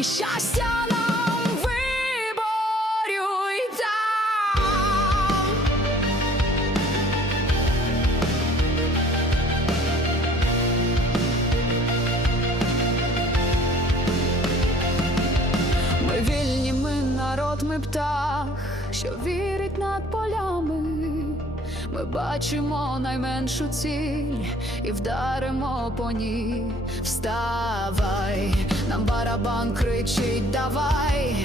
і щастя нам виборюй там. Ми вільні, ми народ, ми птах, що вірить над полями. Ми бачимо найменшу ціль і вдаримо по ній. Вставай, нам барабан кричить, давай,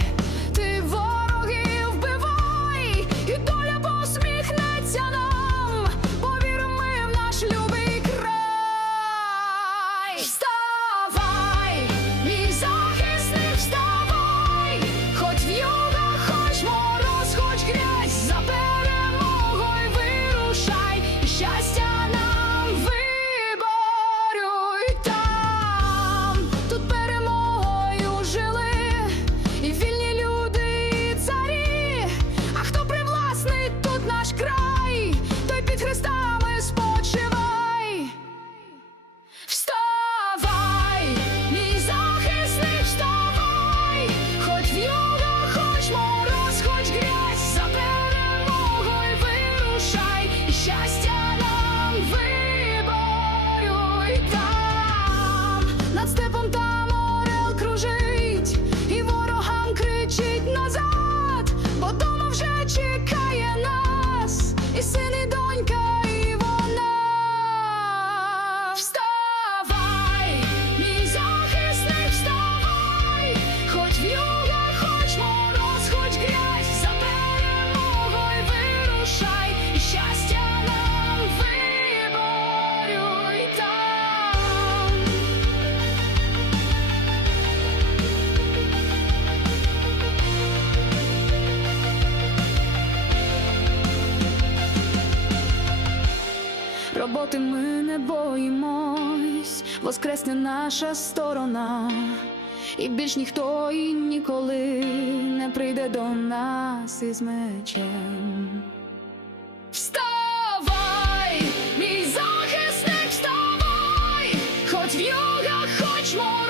ти ворогів вбивай, і доля посміхнеться нам. Повір ми в наш любий Роботи ми не боїмось, воскресне наша сторона, і більш ніхто і ніколи не прийде до нас із мечем. Вставай, мій захисник, вставай, хоч в в'юга, хоч мой.